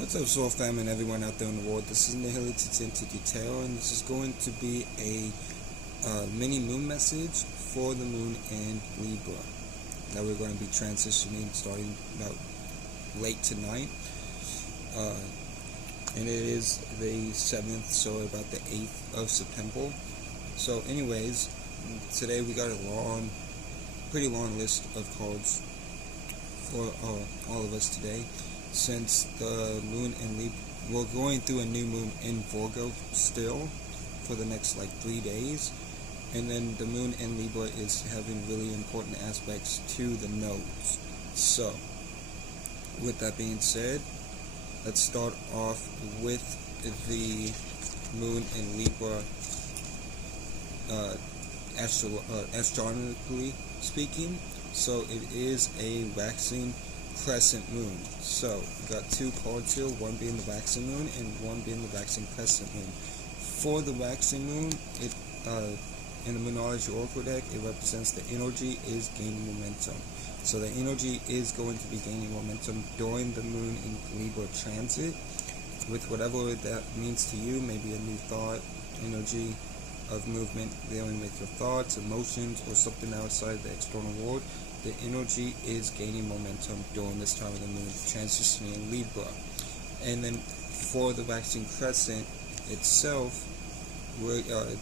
What's up, Soul Fam, and everyone out there in the world? This is Nihili Titi Tarot, and this is going to be a mini moon message for the moon and Libra that we're going to be transitioning starting about late tonight. And it is the 7th, so about the 8th of September. So anyways, today we got a pretty long list of cards for all of us today. Since the moon and Libra, we're going through a new moon in Virgo still for the next 3 days, and then the moon in Libra is having really important aspects to the nodes. So with that being said, let's start off with the moon in Libra, astronomically speaking. So it is a waxing crescent moon. So we got two cards here, one being the waxing moon and one being the waxing crescent moon. For the waxing moon, it in the Moonology Oracle deck, it represents the energy is gaining momentum. So the energy is going to be gaining momentum during the moon in Libra transit, with whatever that means to you. Maybe a new thought, energy of movement dealing with your thoughts, emotions, or something outside the external world. The energy is gaining momentum during this time of the moon, transitioning in Libra. And then for the waxing crescent itself,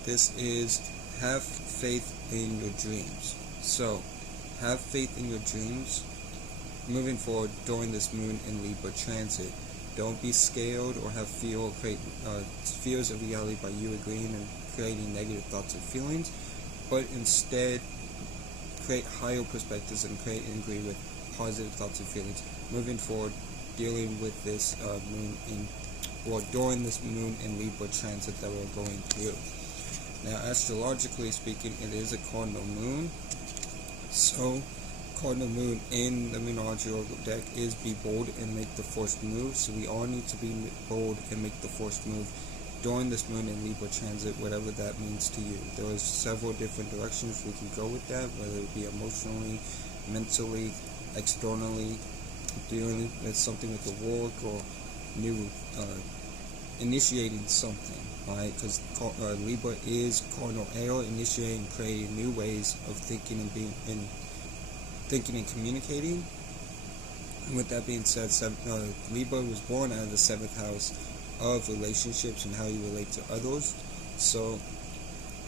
this is have faith in your dreams. So have faith in your dreams moving forward during this moon in Libra transit. Don't be scared or have fear or create fears of reality by you agreeing and creating negative thoughts and feelings, but instead create higher perspectives and create and agree with positive thoughts and feelings moving forward, dealing with this during this moon in Libra transit that we're going through. Now, astrologically speaking, it is a cardinal moon. So cardinal moon in the Moonology Oracle deck is be bold and make the first move. So we all need to be bold and make the first move during this moon in Libra transit, whatever that means to you. There are several different directions we can go with that, whether it be emotionally, mentally, externally, dealing with something with the work, or new initiating something, right? Because Libra is cardinal air, initiating, creating new ways of thinking and thinking and communicating. And with that being said, Libra was born out of the 7th house of relationships and how you relate to others. So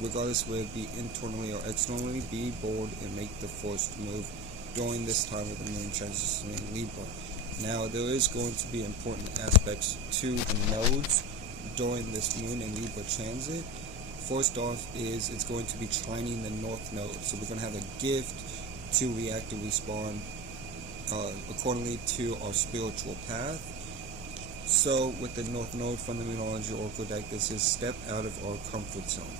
regardless whether it be internally or externally, be bold and make the first move during this time of the moon transition in Libra. Now, there is going to be important aspects to the nodes during this moon in Libra transit. First off is it's going to be trining the north node. So we're going to have a gift to react and respond accordingly to our spiritual path. So with the North Node from the Moonology Oracle deck, this is step out of our comfort zone.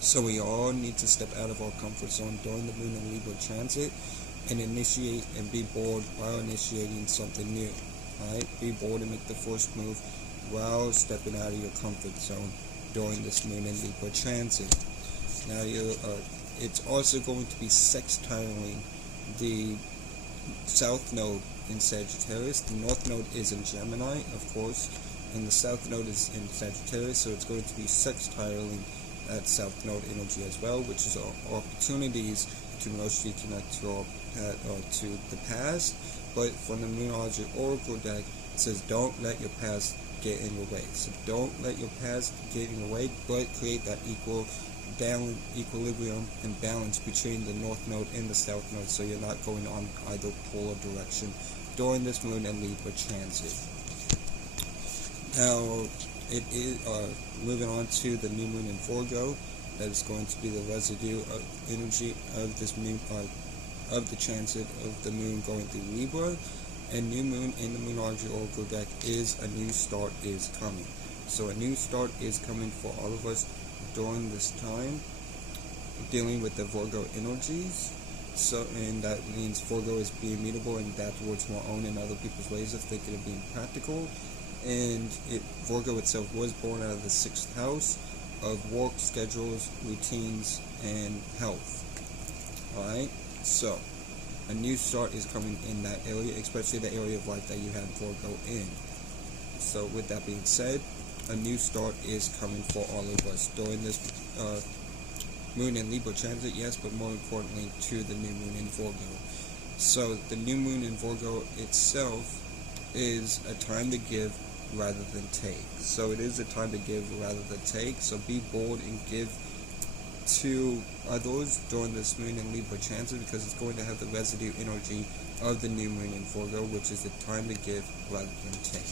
So we all need to step out of our comfort zone during the moon in Libra transit and initiate and be bold while initiating something new. Right? Be bold and make the first move while stepping out of your comfort zone during this moon in Libra transit. Now it's also going to be sextiling the South Node in Sagittarius. The North Node is in Gemini, of course, and the South Node is in Sagittarius, so it's going to be sextiling that South Node energy as well, which is our opportunities to mostly connect to to the past. But from the Moonology Oracle deck, it says don't let your past get in your way. So don't let your past get in your way, but create that equilibrium and balance between the North Node and the South Node, so you're not going on either polar direction during this moon and Libra transit. Now, it is moving on to the new moon in Virgo. That is going to be the residue of energy of this moon, of the transit of the moon going through Libra. And new moon in the Moonology Oracle deck is a new start is coming. So a new start is coming for all of us during this time, dealing with the Virgo energies. So, and that means Virgo is being mutable and that towards more own and other people's ways of thinking and being practical. And Virgo itself was born out of the 6th house of work, schedules, routines, and health. Alright, so a new start is coming in that area, especially the area of life that you had Virgo in. So with that being said, a new start is coming for all of us during this moon in Libra transit, yes, but more importantly to the new moon in Virgo. So the new moon in Virgo itself is a time to give rather than take. So it is a time to give rather than take. So be bold and give to others during this moon in Libra transit, because it's going to have the residue energy of the new moon in Virgo, which is the time to give rather than take.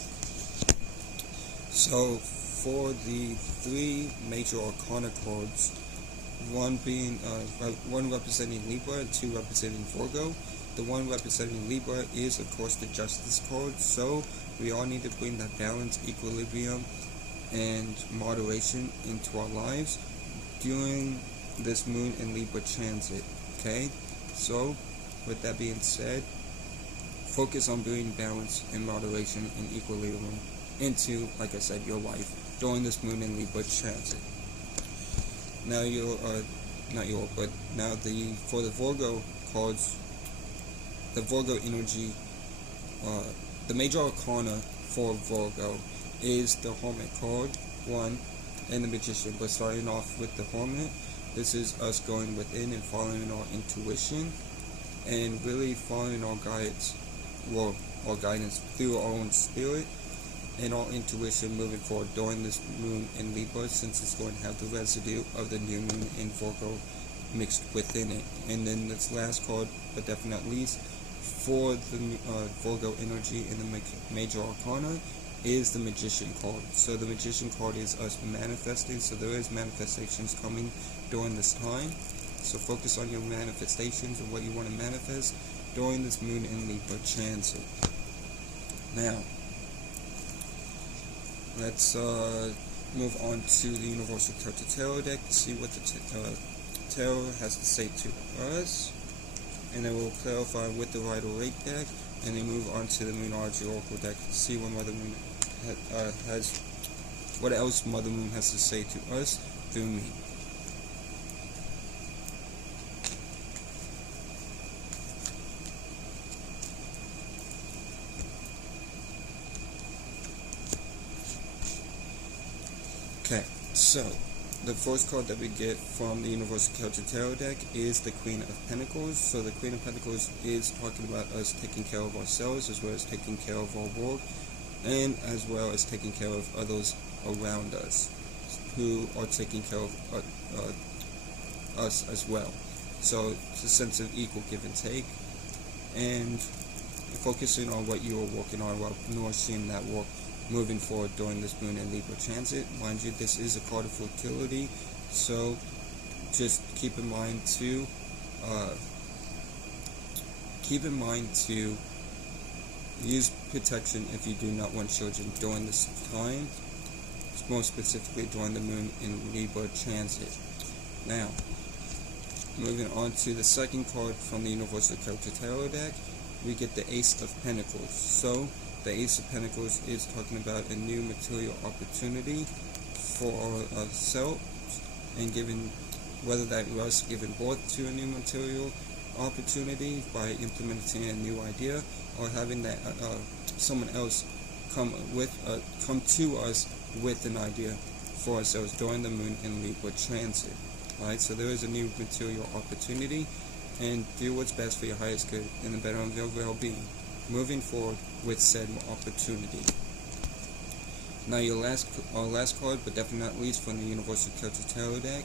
So for the three major arcana cards, one representing Libra and two representing Virgo. The one representing Libra is, of course, the Justice card. So we all need to bring that balance, equilibrium, and moderation into our lives during this moon in Libra transit. Okay? So, with that being said, focus on bringing balance and moderation and equilibrium into, like I said, your life during this moon in Libra transit. Now for the Virgo cards, the Virgo energy, the major arcana for Virgo is the Hermit card, 1, and the Magician. But starting off with the Hermit, this is us going within and following our intuition and really following our guidance through our own spirit and our intuition moving forward during this moon in Libra, since it's going to have the residue of the new moon in Virgo mixed within it. And then this last card, but definitely not least, for the Virgo energy in the major arcana is the Magician card. So the Magician card is us manifesting, so there is manifestations coming during this time. So focus on your manifestations and what you want to manifest during this moon in Libra transit. Now, let's move on to the Universal Tarot deck to see what the Tarot has to say to us. And then we'll clarify with the Rider-Waite deck, and then move on to the Moonology Oracle deck to see what Mother Moon what else Mother Moon has to say to us through me. Okay, so the first card that we get from the Universal Celtic Tarot deck is the Queen of Pentacles. So the Queen of Pentacles is talking about us taking care of ourselves, as well as taking care of our world, and as well as taking care of others around us who are taking care of us as well. So it's a sense of equal give and take, and focusing on what you are working on while nourishing that work moving forward during this moon in Libra transit. Mind you, this is a card of fertility, so just keep in mind to use protection if you do not want children during this time, more specifically during the moon in Libra transit. Now, moving on to the second card from the Universal Celtic Tarot deck, we get the Ace of Pentacles. So the Ace of Pentacles is talking about a new material opportunity for ourselves, and whether that was giving birth to a new material opportunity by implementing a new idea, or having that someone else come to us with an idea for ourselves during the moon in Libra transit. Right, so there is a new material opportunity, and do what's best for your highest good and the better of your well-being, moving forward with said opportunity. Now, our last card, but definitely not least, from the Universal Celtic Tarot deck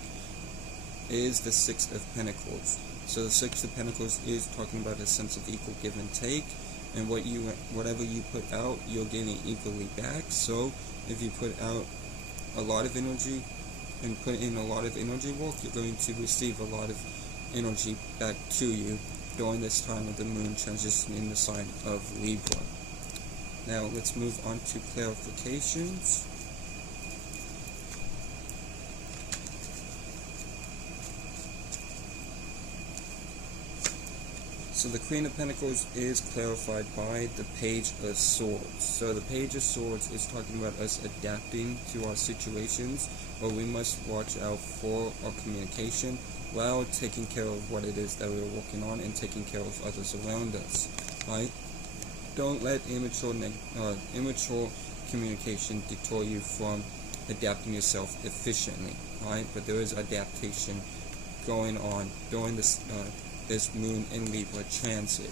is the Six of Pentacles. So the Six of Pentacles is talking about a sense of equal give and take, and whatever you put out, you're getting equally back. So if you put out a lot of energy and put in a lot of energy work, you're going to receive a lot of energy back to you during this time of the moon transitioning the sign of Libra. Now let's move on to clarifications. So the Queen of Pentacles is clarified by the Page of Swords. So the Page of Swords is talking about us adapting to our situations, but we must watch out for our communication while taking care of what it is that we're working on and taking care of others around us. Right? Don't let immature communication deter you from adapting yourself efficiently. Alright, but there is adaptation going on during this moon in Libra transit.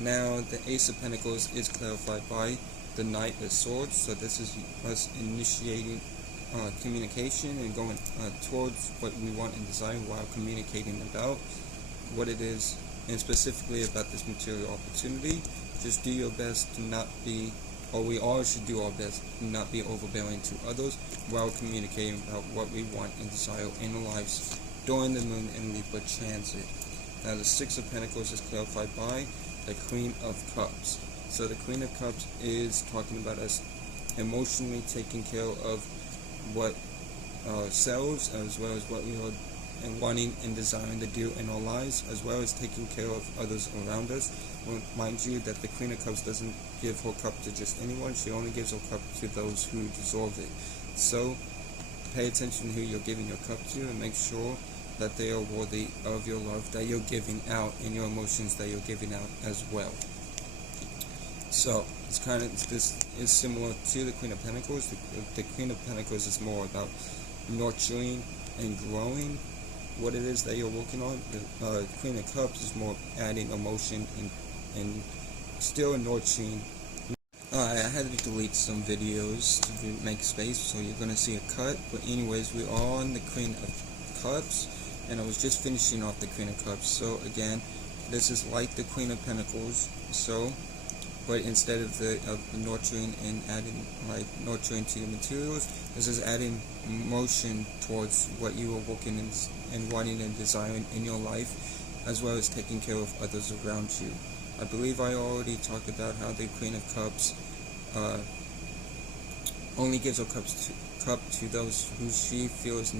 Now, the Ace of Pentacles is clarified by the Knight of Swords, so this is us initiating communication and going towards what we want and desire while communicating about what it is, and specifically about this material opportunity. Just do your best to not be, or we all should do our best to not be overbearing to others while communicating about what we want and desire in our lives during the moon in Libra transit. Now, the Six of Pentacles is clarified by the Queen of Cups. So the Queen of Cups is talking about us emotionally taking care of what ourselves, as well as what we are and wanting and desiring to do in our lives, as well as taking care of others around us. Well, mind you that the Queen of Cups doesn't give her cup to just anyone. She only gives her cup to those who deserve it. So pay attention to who you're giving your cup to, and make sure that they are worthy of your love that you're giving out, and your emotions that you're giving out as well. So this is similar to the Queen of Pentacles. The Queen of Pentacles is more about nurturing and growing what it is that you're working on. The Queen of Cups is more adding emotion and still nurturing. I had to delete some videos to make space, so you're going to see a cut. But anyways, we are on the Queen of Cups, and I was just finishing off the Queen of Cups. So again, this is like the Queen of Pentacles. So, but instead of the nurturing and adding nurturing to your materials, this is adding emotion towards what you are working and wanting and desiring in your life, as well as taking care of others around you. I believe I already talked about how the Queen of Cups only gives her cup to those who she feels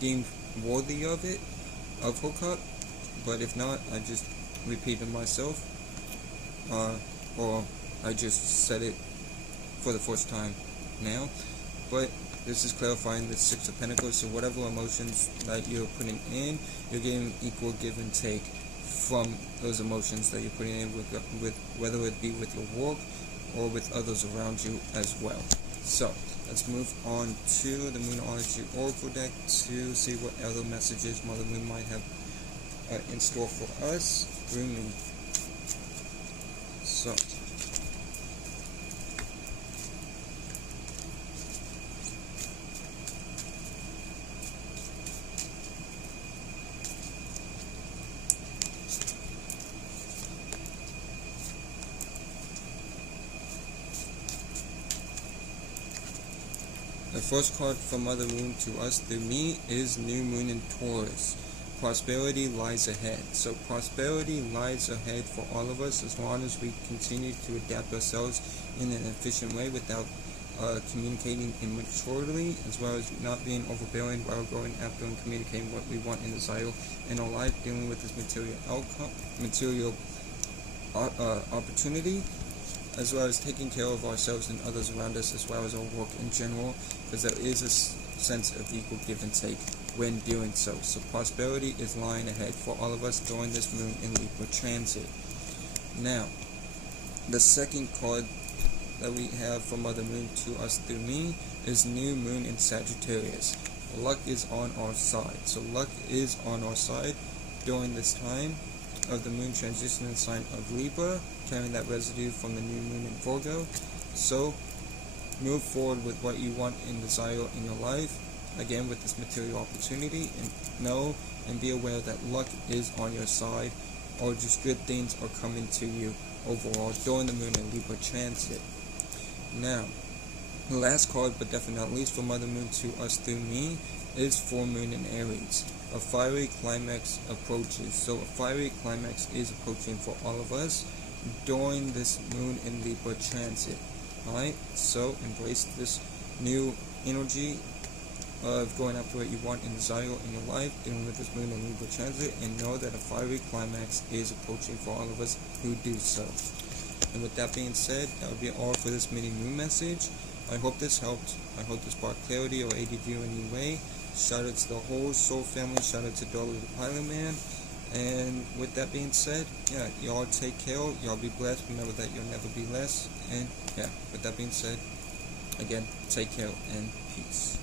deemed worthy of her cup. But if not, I just repeated myself, or I just said it for the first time now. But this is clarifying the Six of Pentacles. So whatever emotions that you're putting in, you're getting equal give and take from those emotions that you're putting in, with whether it be with your work or with others around you as well. So let's move on to the Moonology Oracle deck to see what other messages Mother Moon might have in store for us through me. So the first card from Mother Moon to us through me is New Moon in Taurus. Prosperity lies ahead. So prosperity lies ahead for all of us as long as we continue to adapt ourselves in an efficient way without communicating immaturely, as well as not being overbearing while going after and communicating what we want and desire in our life, dealing with this material opportunity, as well as taking care of ourselves and others around us, as well as our work in general, because there is a sense of equal give and take when doing so. So prosperity is lying ahead for all of us during this moon in Libra transit. Now, the second card that we have from Mother Moon to us through me is New Moon in Sagittarius. Luck is on our side. So luck is on our side during this time of the moon transition in sign of Libra, carrying that residue from the new moon in Virgo. So move forward with what you want and desire in your life, again with this material opportunity, and know and be aware that luck is on your side, or just good things are coming to you overall during the moon in Libra transit. Now, the last card, but definitely not least, for Mother Moon to us through me is Full Moon in Aries. A fiery climax approaches. So a fiery climax is approaching for all of us during this moon in Libra transit. Alright, so embrace this new energy of going after what you want and desire in your life, dealing with this moon in Libra transit, and know that a fiery climax is approaching for all of us who do so. And with that being said, that would be all for this mini moon message. I hope this helped. I hope this brought clarity or aided you in any way. Shout out to the whole Soul family. Shout out to Dollar the Pilot Man. And with that being said, yeah, y'all take care. Y'all be blessed. Remember that you'll never be less. And yeah, with that being said, again, take care and peace.